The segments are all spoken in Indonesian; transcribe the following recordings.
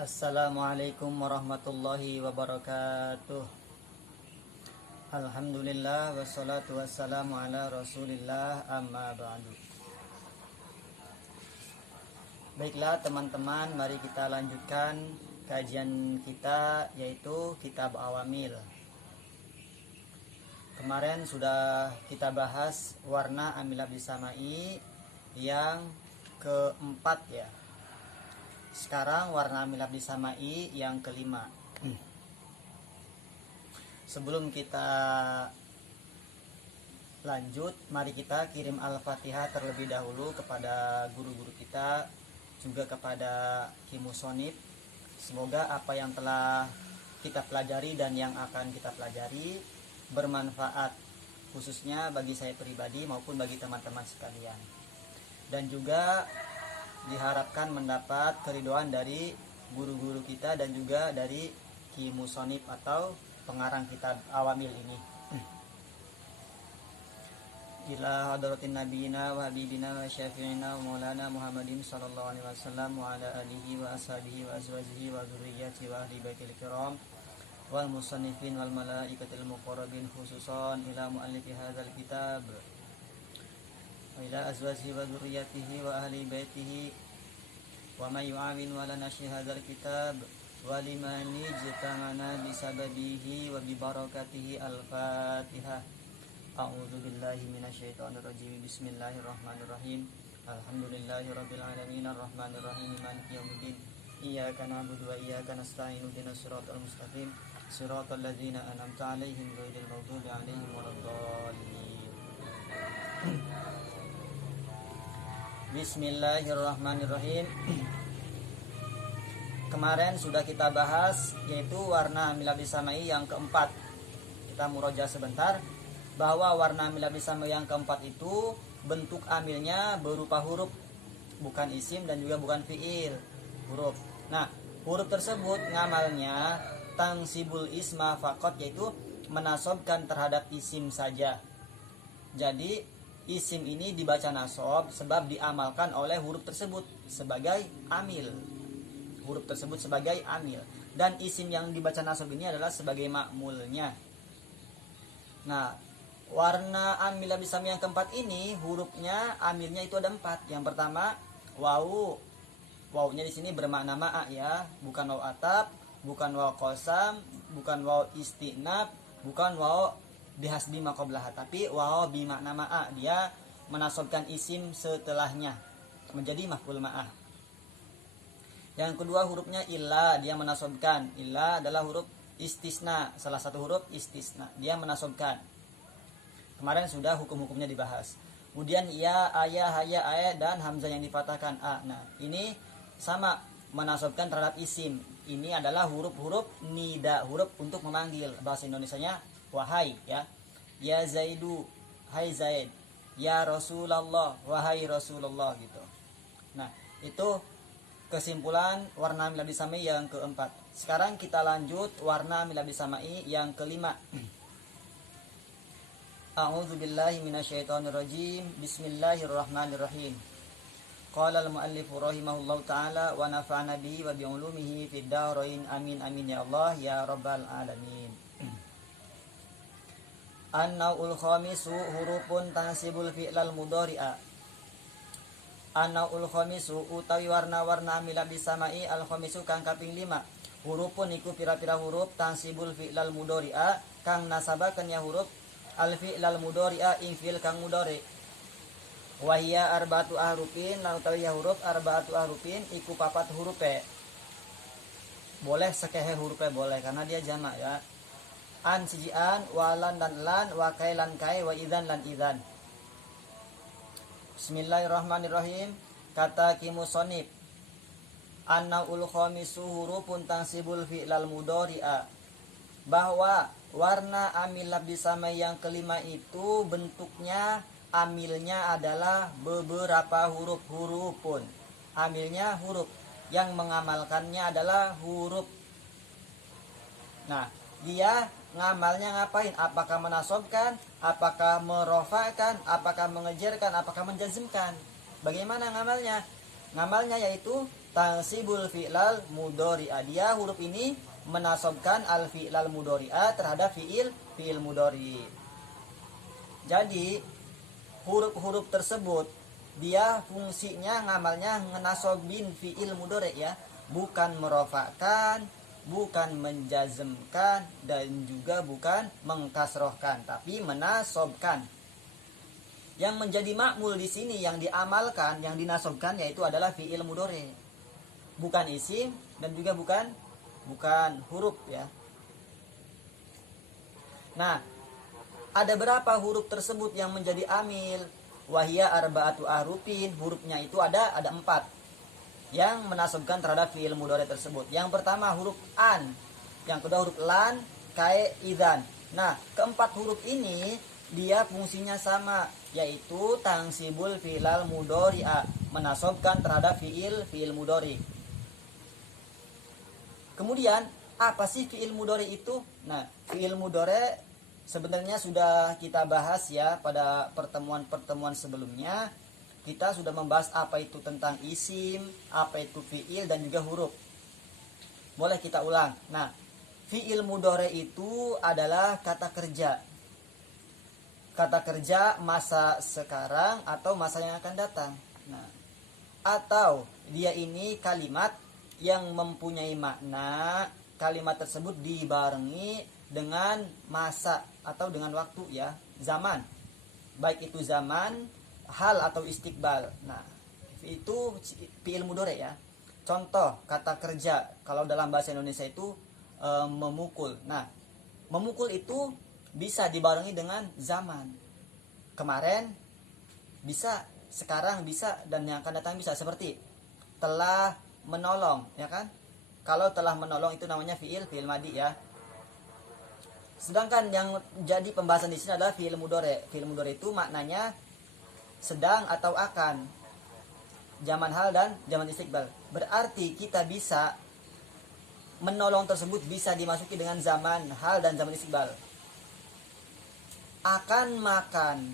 Assalamualaikum warahmatullahi wabarakatuh. Alhamdulillah wassalatu wassalamu ala rasulillah amma ba'du. Baiklah teman-teman, mari kita lanjutkan kajian kita, yaitu kitab Awamil. Kemarin sudah kita bahas warna amila bisamai yang keempat ya. Sekarang warna amilab disamai yang kelima. Sebelum kita lanjut, mari kita kirim Al-Fatihah terlebih dahulu kepada guru-guru kita, juga kepada Himusonib. Semoga apa yang telah kita pelajari dan yang akan kita pelajari bermanfaat, khususnya bagi saya pribadi maupun bagi teman-teman sekalian. Dan juga diharapkan mendapat keridhaan dari guru-guru kita dan juga dari Ki Musonib atau pengarang kitab Awamil ini. Ila hadratin nabiyina wa habibina wa syafi'ina wa maulana Muhammadin sallallahu alaihi wasallam wa ala alihi wa ashabihi wa azwajihi wa dzurriyyati wa ahli baitil kiram wal musannifin wal malaikatil muqarrabin, khususan ila muallifi hadzal kitab ila azwajihi wa dzurriyyatihi wa ahli baitihi wa may yu'awin wa la nashri hadzal kitab wa liman ijtama'na bi sababihi wa bi barakatihi. Al-Fatihah. A'udzu billahi minasyaitonir rajim. Bismillahirrahmanirrahim. Alhamdulillahirabbil alamin arrahmanir rahim maliki yaumiddin. Iyyaka na'budu wa iyyaka nasta'in ihdinas siratal mustaqim siratal ladzina an'amta 'alaihim ghairil maghdubi 'alaihim waladdallin. Bismillahirrahmanirrahim. Kemarin sudah kita bahas yaitu warna amilab disamai yang keempat. Kita murojaah sebentar bahwa warna amilab disamai yang keempat itu bentuk amilnya berupa huruf, bukan isim dan juga bukan fiil, huruf. Nah, huruf tersebut ngamalnya tangsibul isma faqat, yaitu menasobkan terhadap isim saja. Jadi isim ini dibaca nasob sebab diamalkan oleh huruf tersebut sebagai amil. Huruf tersebut sebagai amil. Dan isim yang dibaca nasob ini adalah sebagai makmulnya. Nah, warna amil bisamai yang keempat ini hurufnya amilnya itu ada 4. Yang pertama wawu. Wawunya di sini bermakna ma'a ya, bukan wawu atap, bukan wawu qasam, bukan wawu istinab, bukan wawu bihasbi maqablaha, tapi waw bimakna ma'a, dia menasobkan isim setelahnya menjadi maf'ul ma'ah. Yang kedua hurufnya illa, dia menasobkan. Illa adalah huruf istisna, salah satu huruf istisna, dia menasobkan. Kemarin sudah hukum-hukumnya dibahas. Kemudian ya, ayah, haya, ayah dan hamzah yang dipatahkan a. Nah, ini sama menasobkan terhadap isim. Ini adalah huruf-huruf nida, huruf untuk memanggil. Bahasa Indonesianya wahai ya. Ya Zaidu, hai Zaid. Ya Rasulullah, wahai Rasulullah gitu. Nah, itu kesimpulan warna amilab disamai yang keempat. Sekarang kita lanjut warna amilab disamai yang kelima. A'udzu billahi minasyaitonir rajim. Bismillahirrahmanirrahim. Qala al-muallif rahimahullahu taala wa nafa'ana bihi wa bi ulumihi fid dharain. Amin amin ya Allah ya rabbal alamin. An-naul khamisu hurufun tansibul fi'lal mudhari'a. An-naul khamisu utawi warna-warna amilab disamai al khamisu kang kaping 5. Hurufun iku pira-pira huruf tansibul fi'lal mudhari'a kang nasabakeun ya huruf al fi'lal mudhari'a ing fi'il kang mudhari. Wa hiya arba'atu ahrufin, lan utawi ya huruf arba'atu ahrufin iku 4 hurufe. Boleh sakehe hurufe boleh karena dia jamak ya. An sijian, walan dan lan, wa kailan kai, wa idzan lan idzan. Bismillahirrahmanirrahim. Kata Ki Musonib, an-naul khamisu hurufun tansibul fi'lal mudhari'a. Bahwa warna amilab disamai yang kelima itu bentuknya amilnya adalah beberapa huruf-hurufun. Amilnya huruf, yang mengamalkannya adalah huruf. Nah, dia ngamalnya ngapain? Apakah menasobkan, apakah merofakkan, apakah mengejarkan, apakah menjazmkan? Bagaimana ngamalnya? Ngamalnya yaitu tansibul fi'lal mudhari'a. Dia huruf ini menasobkan al fi'lal mudhari'a terhadap fi'il mudhari. Jadi huruf-huruf tersebut dia fungsinya ngamalnya ngenasobin fi'il mudhari ya, bukan merofakkan, bukan menjazmkan, dan juga bukan mengkasrohkan, tapi menasobkan. Yang menjadi makmul di sini yang diamalkan, yang dinasobkan yaitu adalah fi'il mudhari, bukan isim dan juga bukan huruf ya. Nah, ada berapa huruf tersebut yang menjadi amil? Wahia arba'atu ahrufin, hurufnya itu ada 4 yang menasobkan terhadap fi'il mudhari tersebut. Yang pertama huruf an, yang kedua huruf lan, kae, idzan. Nah, keempat huruf ini dia fungsinya sama, yaitu tansibul fi'lal mudhari'a, menasobkan terhadap fi'il mudhari. Kemudian apa sih fi'il mudhari itu? Nah, fi'il mudhari sebenarnya sudah kita bahas ya pada pertemuan sebelumnya. Kita sudah membahas apa itu tentang isim, apa itu fi'il dan juga huruf. Boleh kita ulang. Nah, fi'il mudhari itu adalah kata kerja. Kata kerja masa sekarang atau masa yang akan datang. Nah, atau dia ini kalimat yang mempunyai makna, kalimat tersebut dibarengi dengan masa atau dengan waktu ya, zaman. Baik itu zaman, hal atau istiqbal. Nah, itu fi'il mudhari ya. Contoh kata kerja kalau dalam bahasa Indonesia itu memukul. Nah, memukul itu bisa dibarengi dengan zaman. Kemarin bisa, sekarang bisa, dan yang akan datang bisa. Seperti telah menolong, ya kan? Kalau telah menolong itu namanya fi'il madi ya. Sedangkan yang jadi pembahasan di sini adalah fi'il mudhari. Fi'il mudhari itu maknanya sedang atau akan, zaman hal dan zaman istiqbal. Berarti kita bisa menolong tersebut bisa dimasuki dengan zaman hal dan zaman istiqbal. Akan makan,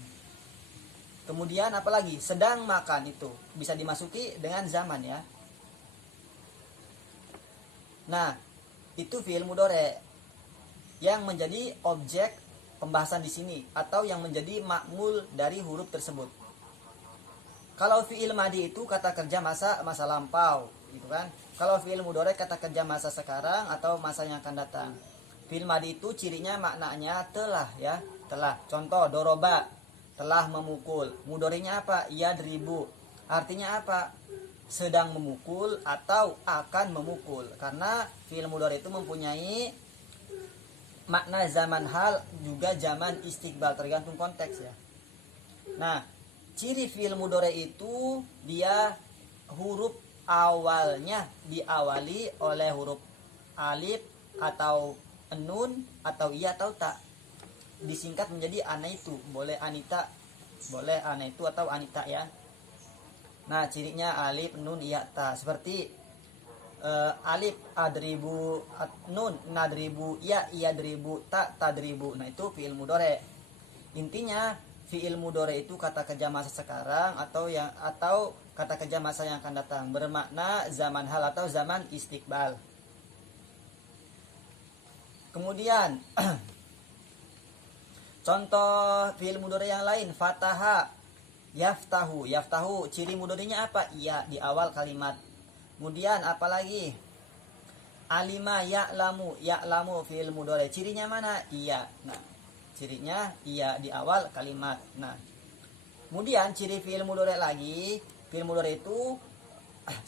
kemudian apalagi sedang makan, itu bisa dimasuki dengan zaman ya. Nah, itu fi'il mudhari yang menjadi objek pembahasan di sini atau yang menjadi makmul dari huruf tersebut. Kalau fi'il madi itu kata kerja masa lampau, gitu kan? Kalau fi'il mudhari kata kerja masa sekarang atau masa yang akan datang. Fi'il madi itu cirinya maknanya telah ya, telah. Contoh doroba, telah memukul. Mudharinya apa? Yadribu. Artinya apa? Sedang memukul atau akan memukul. Karena fi'il mudhari itu mempunyai makna zaman hal juga zaman istiqbal, tergantung konteks ya. Nah, ciri fi'il mudhari itu dia huruf awalnya diawali oleh huruf alif atau nun atau iya atau ta. Disingkat menjadi anaitu, boleh anita, boleh anaitu atau anita ya. Nah, cirinya alif, nun, iya, ta. Seperti alif adribu, nun nadribu, ya dribu, ta tadribu. Nah, itu fi'il mudhari. Intinya fi'il mudhari itu kata kerja masa sekarang atau kata kerja masa yang akan datang, bermakna zaman hal atau zaman istiqbal. Kemudian contoh fi'il mudhari yang lain, fataha, yaftahu. Yaftahu ciri mudharinya apa? Iya di awal kalimat. Kemudian apalagi? Alima ya'lamu. Ya'lamu fi'il mudhari. Cirinya mana? Iya. Nah, cirinya iya di awal kalimat. Nah, kemudian ciri fi'il mudhari lagi. Fi'il mudhari itu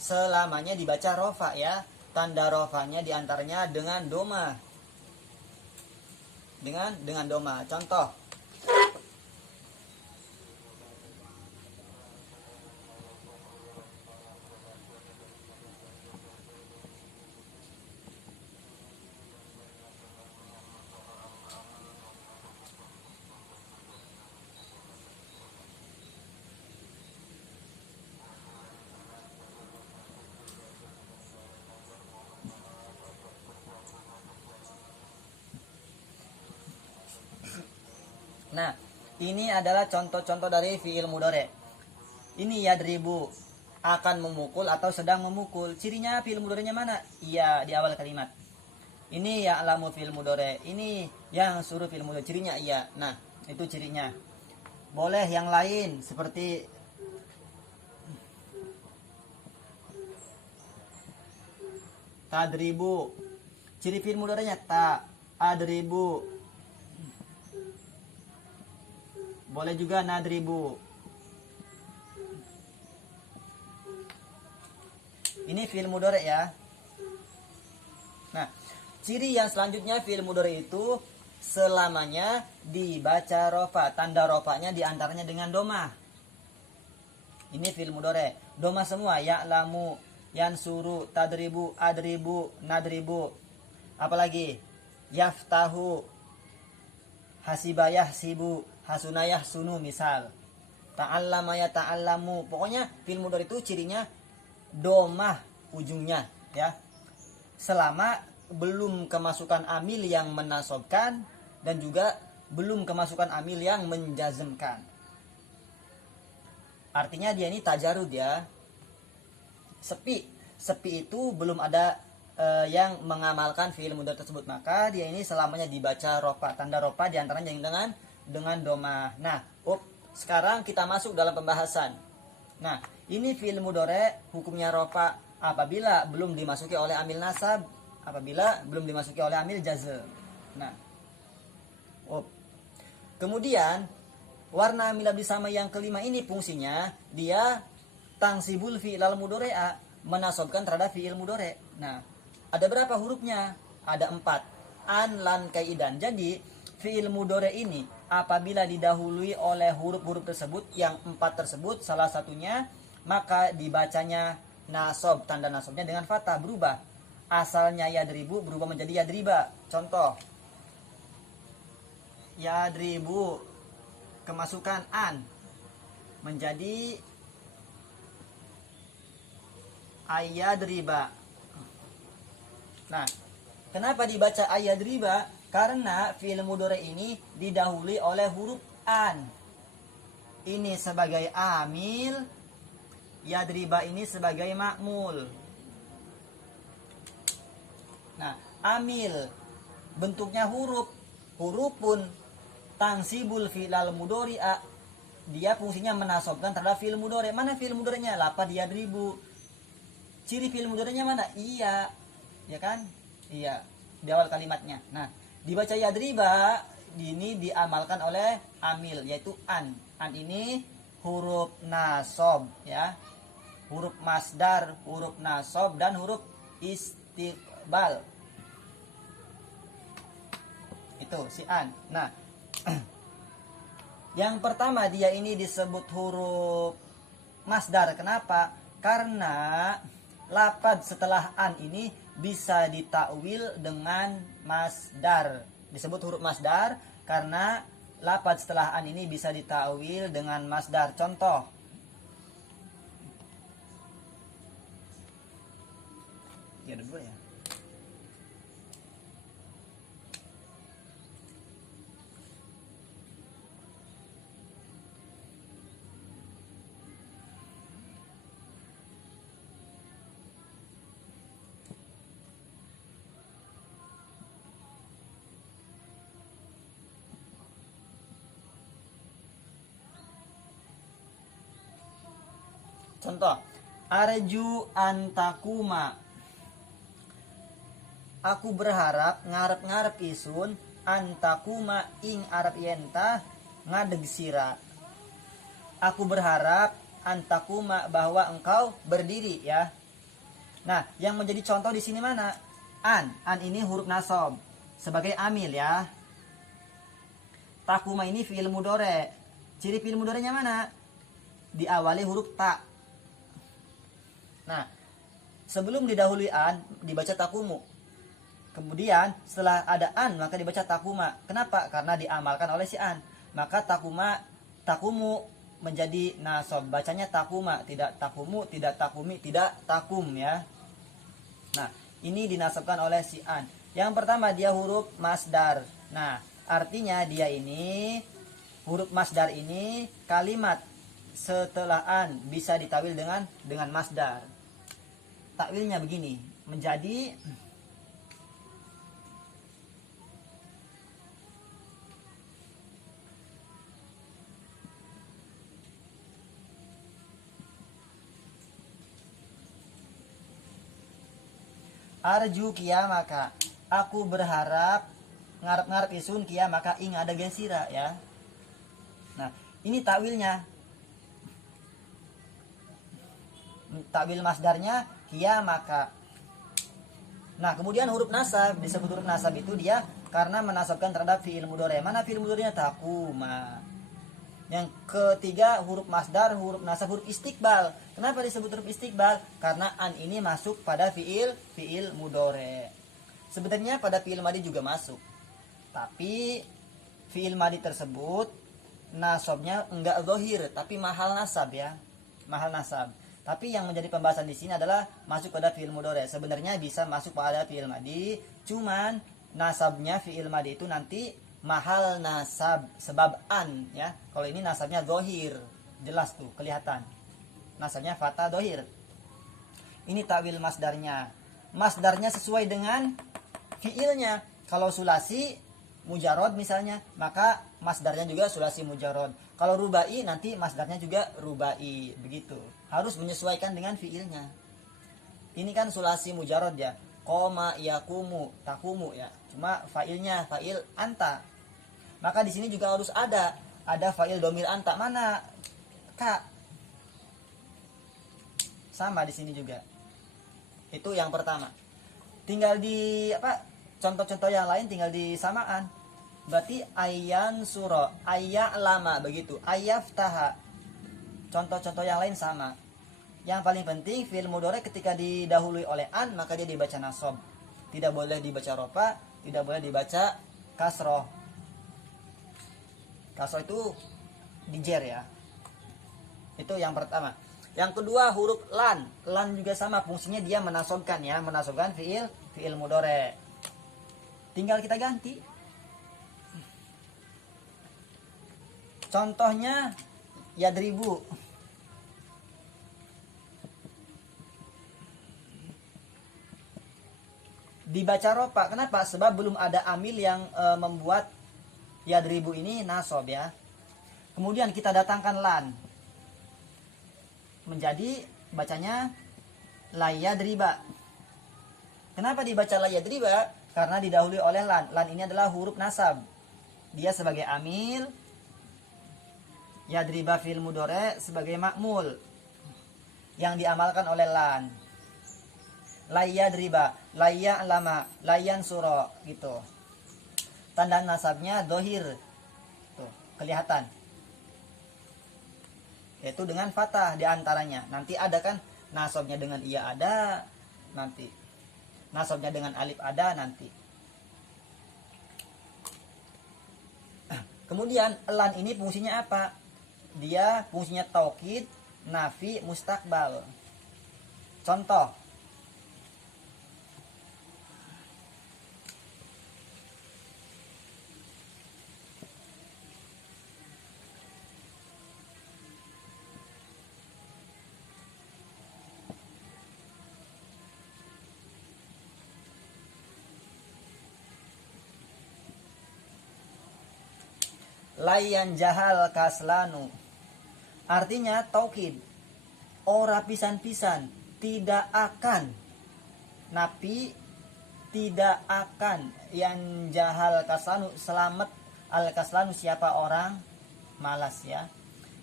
selamanya dibaca rofa ya. Tanda rofanya diantaranya dengan doma. Dengan doma. Contoh. Nah, ini adalah contoh-contoh dari fi'il mudhari. Ini yadribu. akan memukul atau sedang memukul. Cirinya fi'il mudhari'nya mana? Iya, di awal kalimat. Ini ya'lamu fi'il mudhari', ini yang suruh fi'il mudhari', cirinya iya. Nah, itu cirinya. Boleh yang lain seperti tadribu. Ciri fi'il mudhari'nya ta, adribu. Boleh juga nadribu. Ini fi'il mudhari' ya. Nah, ciri yang selanjutnya fi'il mudhari' itu selamanya dibaca rofa. Tanda rofanya diantaranya dengan domah. Ini fi'il mudhari'. Domah semua. Ya'lamu, yansuru, tadribu, adribu, nadribu. Apalagi? Yaftahu, hasibayah, sibu, hasunayah, sunu misal. Ta'allama ya ta'allamu. Pokoknya fi'il mudhari' itu cirinya domah ujungnya ya. Selama belum kemasukan amil yang menasobkan dan juga belum kemasukan amil yang menjazmkan. Artinya dia ini tajarud ya. Sepi itu belum ada yang mengamalkan fi'il mudhari' tersebut, maka dia ini selamanya dibaca rofa. Tanda rofa diantaranya dengan domah. Nah, sekarang kita masuk dalam pembahasan. Nah, ini fi'il mudhari' hukumnya rofa apabila belum dimasuki oleh amil nasab, apabila belum dimasuki oleh amil jazm. Nah, kemudian warna amil bersama yang kelima ini fungsinya dia tangsibul fi'il mudhari'a, menasobkan terhadap fi'il mudhari'. Nah, ada berapa hurufnya? Ada 4. An, lan, kaidan. Jadi fi'il mudhari' ini apabila didahului oleh huruf-huruf tersebut, yang 4 tersebut salah satunya, maka dibacanya nasob, tanda nasobnya dengan fathah, berubah. Asalnya yadribu berubah menjadi yadriba. Contoh, yadribu kemasukan an menjadi ayadriba. Nah, kenapa dibaca ayadriba? Karena fi'il mudhari' ini didahului oleh huruf an. Ini sebagai amil, yadriba ini sebagai ma'mul. Nah, amil bentuknya huruf. Hurufun tansibul fi'il mudhari'a. Dia fungsinya menasobkan terhadap fi'il mudhari'. Mana fi'il mudhari'nya? Lafadz yadribu. Ciri fi'il mudhari'nya mana? Iya. Ya kan? Iya. Di awal kalimatnya. Nah, dibaca yadriba ini diamalkan oleh amil, yaitu an. An ini huruf nasob ya. Huruf masdar, huruf nasob, dan huruf istiqbal. Itu si an. Nah, yang pertama dia ini disebut huruf masdar. Kenapa? Karena lafaz setelah an ini bisa ditakwil dengan masdar. Disebut huruf masdar karena lafaz setelah an ini bisa ditakwil dengan masdar. Contoh, ya ada 2 ya. Contoh, arju antakuma. Aku berharap ngarep-ngarep isun antakuma ing arep yenta ngadeg sira. Aku berharap antakuma bahwa engkau berdiri ya. Nah, yang menjadi contoh di sini mana? An. An ini huruf nasob sebagai amil ya. Takuma ini fi'il mudhari'. Ciri fi'il mudhari'nya mana? Diawali huruf ta. Nah, sebelum didahului an dibaca takumu. Kemudian setelah ada an maka dibaca takuma. Kenapa? Karena diamalkan oleh si an. Maka takumu menjadi nasob. Bacanya takuma, tidak takumu, tidak takumi, tidak takum ya. Nah, ini dinasabkan oleh si an. Yang pertama dia huruf masdar. Nah, artinya dia ini huruf masdar ini kalimat setelah an bisa ditawil dengan masdar. Takwilnya begini, menjadi arju maka aku berharap ngarep-ngarep isun maka ing ada gensira ya. Nah, ini takwilnya. Takwil masdarnya maka. Nah, kemudian huruf nasab, disebut huruf nasab itu dia karena menasabkan terhadap fi'il mudhari. Mana fi'il mudhari'nya? Takuma. Yang ketiga huruf masdar, huruf nasab, huruf istiqbal. Kenapa disebut huruf istiqbal? Karena an ini masuk pada fi'il mudhari. Sebenarnya pada fi'il madi juga masuk. Tapi fi'il madi tersebut nasabnya enggak zahir, tapi mahal nasab ya. Mahal nasab. Tapi yang menjadi pembahasan di sini adalah masuk pada fi'il mudhari. Sebenarnya bisa masuk pada fi'il madi, cuman nasabnya fi'il madi itu nanti mahal nasab sebab an ya. Kalau ini nasabnya zahir, jelas tuh kelihatan. Nasabnya fatha zahir. Ini takwil masdarnya. Masdarnya sesuai dengan fi'ilnya. Kalau sulasi mujarod misalnya, maka masdarnya juga sulasi mujarod. Kalau rubai nanti masdarnya juga rubai, begitu. Harus menyesuaikan dengan fiilnya. Ini kan sulasi mujarod ya. Koma yakumu, takumu ya. Cuma failnya fail anta. Maka di sini juga harus ada fail domir anta. Mana? Kak. Sama di sini juga. Itu yang pertama. Tinggal di contoh-contoh yang lain tinggal di samaan. Berarti ayan suro, ayak lama begitu, ayaftaha. Contoh-contoh yang lain sama. Yang paling penting fi'il mudhari ketika didahului oleh an maka dia dibaca nasab. Tidak boleh dibaca rofa, tidak boleh dibaca kasroh. Kasroh itu dijer ya. Itu yang pertama. Yang kedua huruf lan. Lan juga sama fungsinya dia menasabkan ya, menasabkan fi'il mudhari. Tinggal kita ganti. Contohnya yadribu. Dibaca rofa. Kenapa? Sebab belum ada amil yang membuat yadribu ini nasab ya. Kemudian kita datangkan lan. Menjadi bacanya layadriba. Kenapa dibaca layadriba? Karena didahului oleh lan. Lan ini adalah huruf nasab. Dia sebagai amil. Yadriba fil mudhari sebagai makmul yang diamalkan oleh lan. Layadriba, layya lama, layan suro gitu. Tanda nasabnya dohir. Tuh, kelihatan. Yaitu dengan fathah diantaranya. Nanti ada kan nasabnya dengan iya ada nanti. Nasabnya dengan alif ada nanti. Kemudian lan ini fungsinya apa? Dia fungsinya taukid, nafi, mustakbal. Contoh. Layan jahal kaslanu. Artinya taukid. Ora pisan-pisan, tidak akan. Napi tidak akan yang jahal kaslanu, selamat al kaslanu siapa orang malas ya.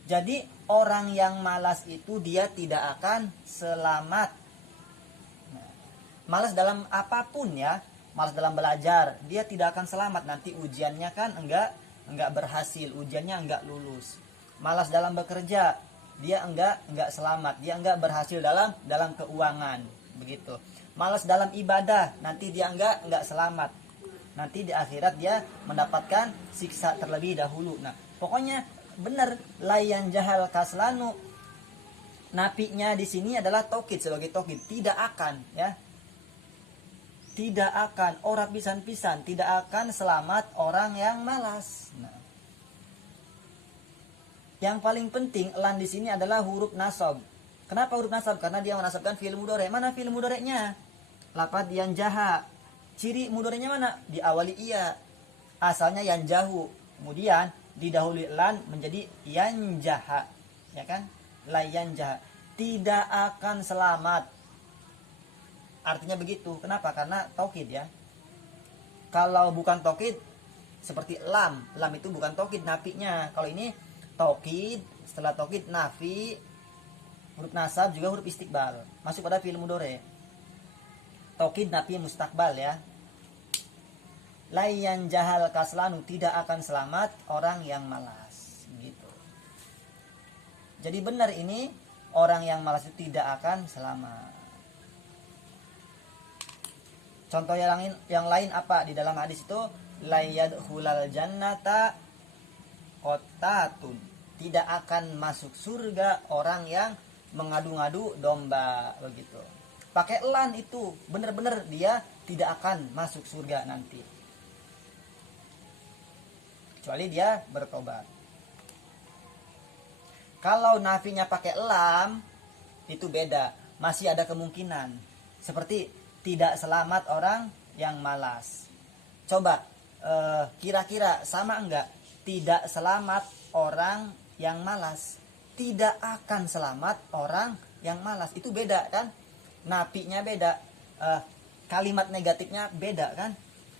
Jadi orang yang malas itu dia tidak akan selamat. Malas dalam apapun ya, malas dalam belajar, dia tidak akan selamat. Nanti ujiannya kan enggak berhasil, ujiannya enggak lulus. Malas dalam bekerja, dia enggak selamat, dia enggak berhasil dalam keuangan, begitu. Malas dalam ibadah, nanti dia enggak selamat. Nanti di akhirat dia mendapatkan siksa terlebih dahulu. Nah, pokoknya benar layan jahal kaslanu. Napinya di sini adalah taukid sebagai taukid, tidak akan ya. Tidak akan, orang pisan-pisan, tidak akan selamat orang yang malas. Nah. Yang paling penting lan di sini adalah huruf nasab. Kenapa huruf nasab? Karena dia menasabkan fi'il mudhari. Mana fi'il mudhari'nya? Lafaz yanjaha. Ciri mudhari'nya mana? Diawali iya. Asalnya yanjahu. Kemudian didahului lan menjadi yanjaha. Ya kan? La yanjaha. Tidak akan selamat. Artinya begitu. Kenapa? Karena taukid ya. Kalau bukan taukid seperti lam. Lam itu bukan taukid, nafinya. Kalau ini taukid, setelah taukid nafi, huruf nasab juga huruf istiqbal. Masuk pada fi'il mudhari. Taukid nafi mustakbal ya. Layan jahal kaslanu, tidak akan selamat orang yang malas. Gitu. Jadi benar ini orang yang malas itu tidak akan selamat. Contoh yang lain apa di dalam hadis itu? Layadkhulal jannata qatatun. Tidak akan masuk surga orang yang mengadu-ngadu domba, begitu. Pakai lan itu, benar-benar dia tidak akan masuk surga nanti. Kecuali dia bertobat. Kalau nafinya pakai lam, itu beda. Masih ada kemungkinan. Seperti tidak selamat orang yang malas. Coba, kira-kira sama enggak? Tidak selamat orang yang malas. Tidak akan selamat orang yang malas. Itu beda kan? Nafinya beda. Kalimat negatifnya beda kan?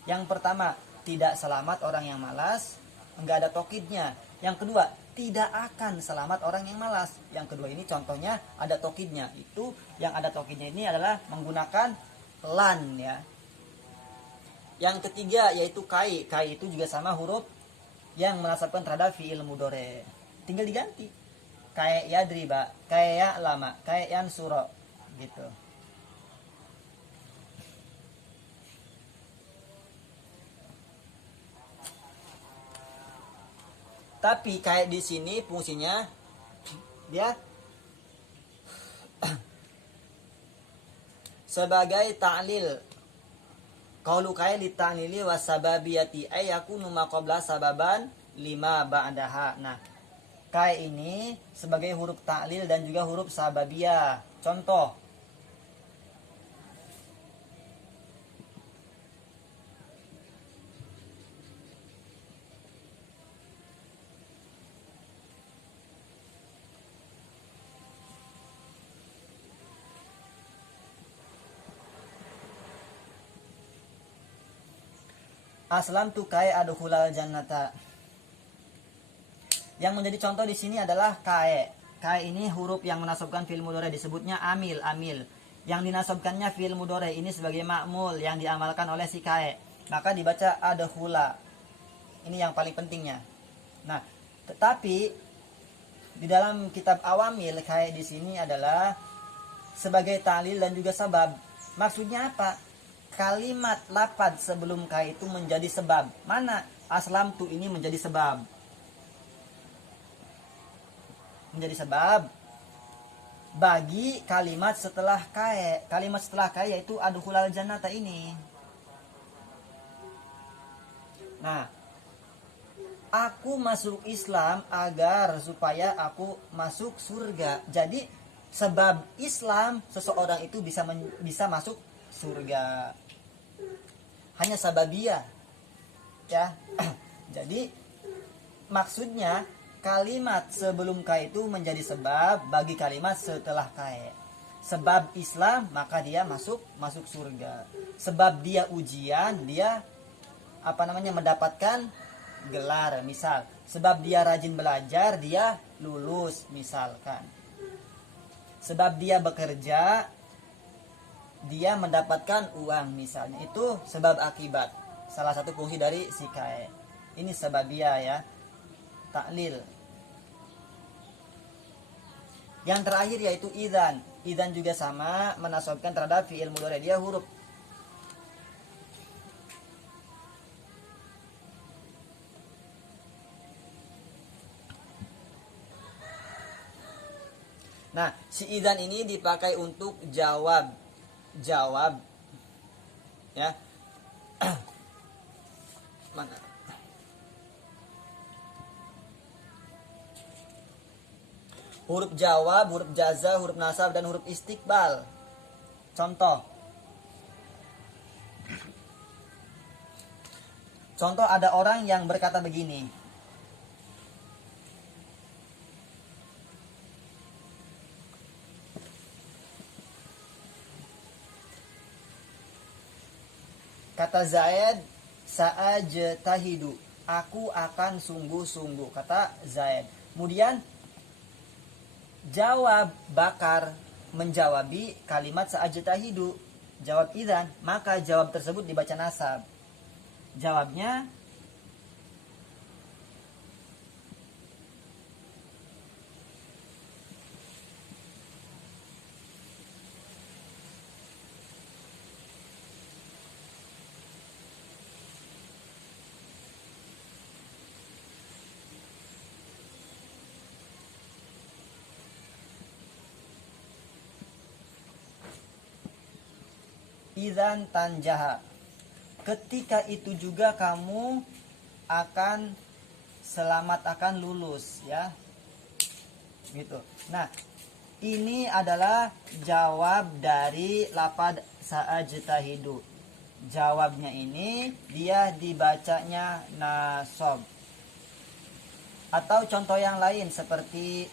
Yang pertama, tidak selamat orang yang malas. Enggak ada tokidnya. Yang kedua, tidak akan selamat orang yang malas. Yang kedua ini contohnya ada tokidnya. Itu yang ada tokidnya ini adalah menggunakan lan ya. Yang ketiga yaitu kai. Kai itu juga sama huruf yang menasabkan terhadap fi'il mudhari. Tinggal diganti. Kayak yadriba, kayak lama, kayak yang suro gitu. Tapi kayak di sini fungsinya dia sebagai ta'lil. Qaulu kayak li ta'lili wasababiyati ay yakunu ma qabla sababan lima ba'daha. Nah, kayak ini sebagai huruf ta'lil dan juga huruf sababiyah. Contoh. Aslam tu kai adkhulal jannata. Yang menjadi contoh di sini adalah kae. Kae ini huruf yang menasabkan fi'il mudhari, disebutnya amil. Yang dinasabkannya fi'il mudhari ini sebagai ma'mul yang diamalkan oleh si kae. Maka dibaca adkhula. Ini yang paling pentingnya. Nah, tetapi di dalam kitab awamil kae di sini adalah sebagai ta'lil dan juga sabab. Maksudnya apa? Kalimat lafaz sebelum kae itu menjadi sebab. Mana aslam tu ini menjadi sebab? Menjadi sebab bagi kalimat setelah kae. Kalimat setelah kae yaitu adkhulal jannata ini. Nah, aku masuk Islam agar supaya aku masuk surga. Jadi sebab Islam seseorang itu bisa masuk surga. Hanya sababiyah. Ya. Jadi maksudnya kalimat sebelum kae itu menjadi sebab bagi kalimat setelah kae. Sebab Islam maka dia masuk surga. Sebab dia ujian, dia mendapatkan gelar, misal. Sebab dia rajin belajar, dia lulus, misalkan. Sebab dia bekerja, dia mendapatkan uang, misalnya. Itu sebab akibat. Salah satu fungsi dari si kae. Ini sababiyah ya. Taklil. Yang terakhir yaitu idzan. Idzan juga sama menasabkan terhadap fi'il mudhari, dia huruf. Nah, si idzan ini dipakai untuk jawab ya. Mana? huruf jawab, huruf jaza, huruf nasab, dan huruf istiqbal. Contoh ada orang yang berkata begini. Kata Zaid, sa'ajtahidu. Aku akan sungguh-sungguh. Kata Zaid. Kemudian jawab Bakar menjawabi kalimat sa'ajtahidu. Jawab idzan, maka jawab tersebut dibaca nasab. Jawabnya idzan tanjaha. Ketika itu juga kamu akan selamat, akan lulus, ya. Gitu. Nah, ini adalah jawab dari lafaz sa'ajtahidu. Jawabnya ini dia dibacanya nasab. Atau contoh yang lain seperti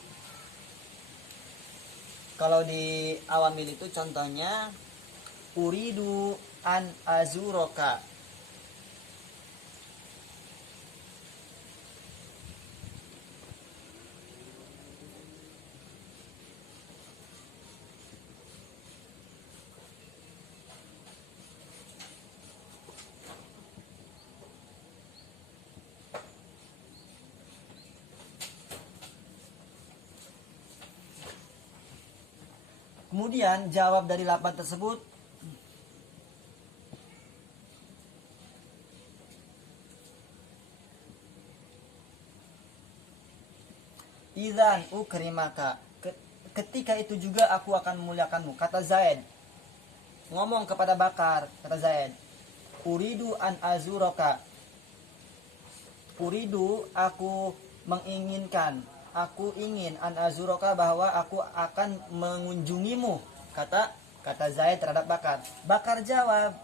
kalau di awamil itu contohnya uridu an azuroka. Kemudian jawab dari lafaz tersebut idzan ukrimaka. Ketika itu juga aku akan memuliakanmu. Kata Zaid ngomong kepada Bakar, kata Zaid, uridu an azuroka. Uridu, aku menginginkan, aku ingin, an azuroka, bahwa aku akan mengunjungimu. Kata Zaid terhadap Bakar. Bakar jawab,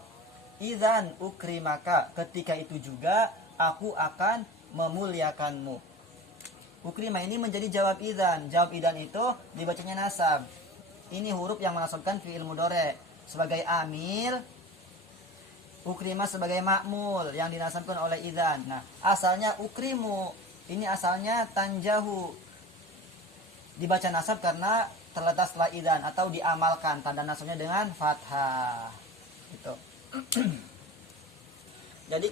idzan ukrimaka. Ketika itu juga aku akan memuliakanmu. Ukrima ini menjadi jawab idzan. Jawab idzan itu dibacanya nasab. Ini huruf yang menasabkan fi'il mudhari sebagai amil, ukrima sebagai ma'mul yang dinasabkan oleh idzan. Nah, asalnya ukrimu, ini asalnya tanjahu. Dibaca nasab karena terletak setelah idzan atau diamalkan, tanda nasabnya dengan fathah. Gitu. Jadi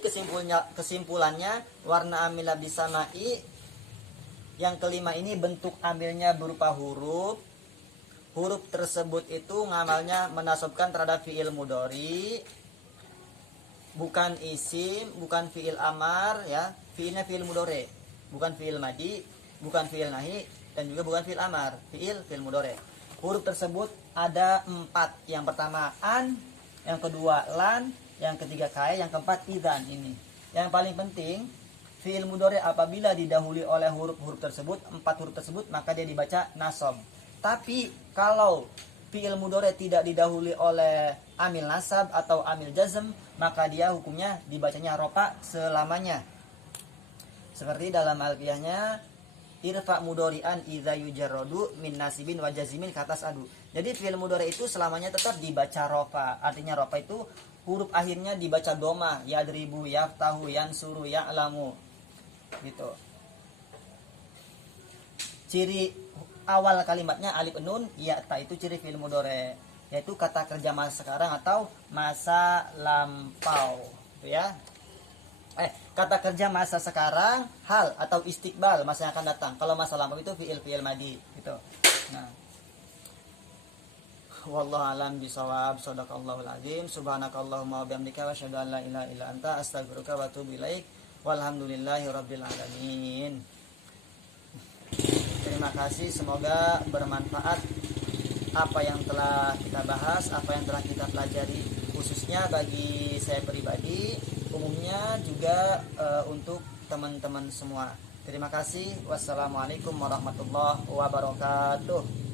kesimpulannya warna amila bisama'i yang kelima ini bentuk amilnya berupa huruf. Huruf tersebut itu ngamalnya menasabkan terhadap fi'il mudhari, bukan isim, bukan fi'il amar, ya. Fi'ilnya fi'il mudhari, bukan fi'il madi, bukan fi'il nahi, dan juga bukan fi'il amar, fi'il mudhari. Huruf tersebut ada 4. Yang pertama an, yang kedua lan, yang ketiga kai, yang keempat idzan. Ini yang paling penting. Fi'il mudhari apabila didahului oleh huruf-huruf tersebut, 4 huruf tersebut, maka dia dibaca nasab. Tapi kalau fi'il mudhari tidak didahului oleh amil nasab atau amil jazm, maka dia hukumnya dibacanya rofa selamanya. Seperti dalam alfiyahnya, irfa mudhari'an idza yujarradu min nasibin wa jazimin katas adu. Jadi fi'il mudhari itu selamanya tetap dibaca rofa. Artinya rofa itu huruf akhirnya dibaca doma, yadribu, yaftahu, yansuru, ya'lamu. Gitu. Ciri awal kalimatnya alif nun ya ta, itu ciri fi'il mudhari, yaitu kata kerja masa sekarang atau masa lampau, ya. Kata kerja masa sekarang, hal atau istiqbal, masa yang akan datang. Kalau masa lampau itu fi'il madi, gitu. Nah, wallahu alam bisawab. Shadaqallahul azim. Subhanakallahumma wa bihamdika wa asyhadu an la ilaha illa anta astaghfiruka wa atubu ilaik. Walhamdulillahirabbil alamin. Terima kasih, semoga bermanfaat apa yang telah kita bahas, apa yang telah kita pelajari, khususnya bagi saya pribadi, umumnya juga untuk teman-teman semua. Terima kasih. Wassalamualaikum warahmatullahi wabarakatuh.